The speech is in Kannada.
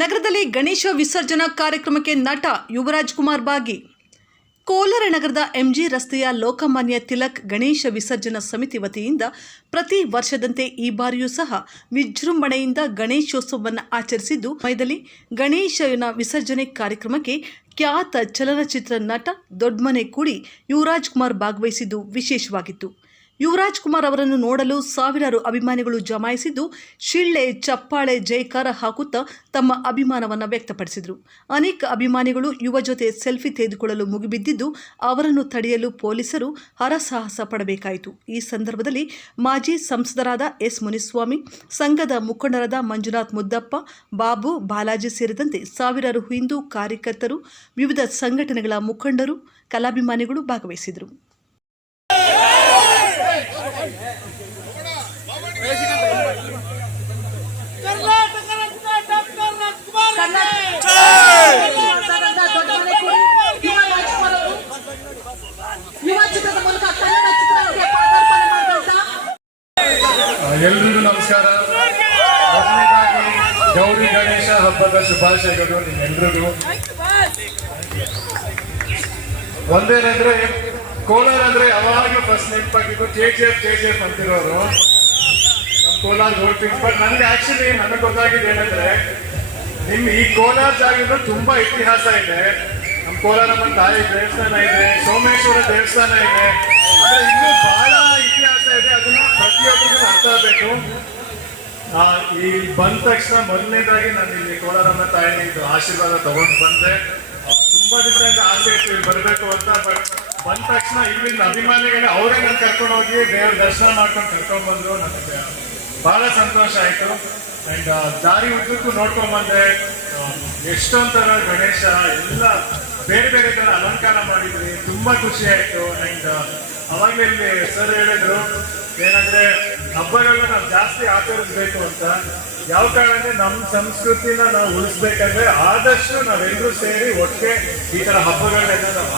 ನಗರದಲ್ಲಿ ಗಣೇಶ ವಿಸರ್ಜನಾ ಕಾರ್ಯಕ್ರಮಕ್ಕೆ ನಟ ಯುವರಾಜ್ ಕುಮಾರ್ ಭಾಗಿ ಕೋಲಾರ ನಗರದ ಎಂಜಿ ರಸ್ತೆಯ ಲೋಕಮಾನ್ಯ ತಿಲಕ್ ಗಣೇಶ ವಿಸರ್ಜನಾ ಸಮಿತಿ ವತಿಯಿಂದ ಪ್ರತಿ ವರ್ಷದಂತೆ ಈ ಬಾರಿಯೂ ಸಹ ವಿಜೃಂಭಣೆಯಿಂದ ಗಣೇಶೋತ್ಸವವನ್ನು ಆಚರಿಸಿದ್ದು, ಮೈದಲ್ಲಿ ಗಣೇಶನ ವಿಸರ್ಜನೆ ಕಾರ್ಯಕ್ರಮಕ್ಕೆ ಖ್ಯಾತ ಚಲನಚಿತ್ರ ನಟ ದೊಡ್ಮನೆ ಕೂಡಿ ಯುವರಾಜ್ ಕುಮಾರ್ ಭಾಗವಹಿಸಿದ್ದು ವಿಶೇಷವಾಗಿತ್ತು. ಯುವರಾಜ್ ಕುಮಾರ್ ಅವರನ್ನು ನೋಡಲು ಸಾವಿರಾರು ಅಭಿಮಾನಿಗಳು ಜಮಾಯಿಸಿದ್ದು, ಶಿಳ್ಳೆ, ಚಪ್ಪಾಳೆ ಜೈಕಾರ ಹಾಕುತ್ತಾ ತಮ್ಮ ಅಭಿಮಾನವನ್ನು ವ್ಯಕ್ತಪಡಿಸಿದರು. ಅನೇಕ ಅಭಿಮಾನಿಗಳು ಯುವ ಜೊತೆ ಸೆಲ್ಫಿ ತೆಗೆದುಕೊಳ್ಳಲು ಮುಗಿಬಿದ್ದಿದ್ದು, ಅವರನ್ನು ತಡೆಯಲು ಪೊಲೀಸರು ಹರಸಾಹಸ ಪಡಬೇಕಾಯಿತು. ಈ ಸಂದರ್ಭದಲ್ಲಿ ಮಾಜಿ ಸಂಸದರಾದ ಎಸ್ ಮುನಿಸ್ವಾಮಿ, ಸಂಘದ ಮುಖಂಡರಾದ ಮಂಜುನಾಥ್ ಮುದ್ದಪ್ಪ, ಬಾಬು ಬಾಲಾಜಿ ಸೇರಿದಂತೆ ಸಾವಿರಾರು ಹಿಂದೂ ಕಾರ್ಯಕರ್ತರು, ವಿವಿಧ ಸಂಘಟನೆಗಳ ಮುಖಂಡರು, ಕಲಾಭಿಮಾನಿಗಳು ಭಾಗವಹಿಸಿದರು. ಕರ್ನಾಟಕ ಎಲ್ರಿಗೂ ನಮಸ್ಕಾರ. ಗೌರಿ ಗಣೇಶ ಹಬ್ಬದ ಶುಭಾಶಯಗಳು ನಿಮ್ಮೆಲ್ರಿಗೂ. ಒಂದೇನಂದ್ರೆ ಕೋಲಾರ ಅಂದ್ರೆ ಯಾವಾಗಲೂ first ನೆನಪಾಗಿದ್ದು K G F K G F ಅಂತಿರೋರು ನಮ್ಮ ಕೋಲಾರ ಹೋಗ್ತೀನಿ ಬಟ್ ನನಗೆ ಆಕ್ಚುಲಿ ನನಗೆ ಗೊತ್ತಾಗಿದೆ ಏನಂದ್ರೆ, ನಿಮ್ ಈ ಕೋಲಾರ ಜಾಗದ ತುಂಬಾ ಇತಿಹಾಸ ಇದೆ. ನಮ್ಮ ಕೋಲಾರ ನಮ್ಮ ತಾಯಿ ದೇವಸ್ಥಾನ ಇದೆ, ಸೋಮೇಶ್ವರ ದೇವಸ್ಥಾನ ಇದೆ. ಇನ್ನೂ ಬಹಳ ಇತಿಹಾಸ ಇದೆ, ಅದನ್ನ ಪ್ರತಿಯೊಬ್ಬರಿಗೂ ಅರ್ಥ ಆಗಬೇಕು. ಈ ಬಂದ ತಕ್ಷಣ ಮೊದಲನೇದಾಗಿ ನಾನು ಇಲ್ಲಿ ಕೋಲಾರಮ್ಮ ತಾಯಿ ಇದು ಆಶೀರ್ವಾದ ತಗೊಂಡು ಬಂದೆ. ತುಂಬಾ ದಿವಸದಿಂದ ಆಸೆ ಇತ್ತು ಬರಬೇಕು ಅಂತ ಬಟ್ ಬಂದ ತಕ್ಷಣ ಇಲ್ಲಿಂದ ಅಭಿಮಾನಿಗಳು ಅವರೇ ನಾನು ಕರ್ಕೊಂಡು ಹೋಗಿ ದೇವ್ರ ದರ್ಶನ ಮಾಡ್ಕೊಂಡು ಕರ್ಕೊಂಡು ಬಂದ್ರು ನನಗೆ ಬಹಳ ಸಂತೋಷ ಆಯ್ತು. ಅಂಡ್ ದಾರಿ ಉದ್ದಕ್ಕೂ ನೋಡ್ಕೊಂಡ್ ಬಂದೆ ಎಷ್ಟೊಂದ್ ಗಣೇಶ, ಎಲ್ಲ ಬೇರೆ ಬೇರೆ ತರ ಅಲಂಕಾರ ಮಾಡಿದ್ರಿ. ತುಂಬಾ ಖುಷಿ ಆಯ್ತು. ಅಂಡ್ ಅವಾಗಲೇ ಸರ್ ಹೇಳಿದ್ರು, ಏನಂದ್ರೆ, ಹಬ್ಬಗಳನ್ನ ನಾವು ಜಾಸ್ತಿ ಆಚರಿಸ್ಬೇಕು ಅಂತ. ಯಾವ ಕಾರಣ ನಮ್ಮ ಸಂಸ್ಕೃತಿನ ನಾವು ಉಳಿಸ್ಬೇಕಂದ್ರೆ ಆದಷ್ಟು ನಾವೆಲ್ಲರೂ ಸೇರಿ ಒಟ್ಟಿಗೆ ಈ ತರ ಹಬ್ಬಗಳನ್ನೆಲ್ಲ ನಾವು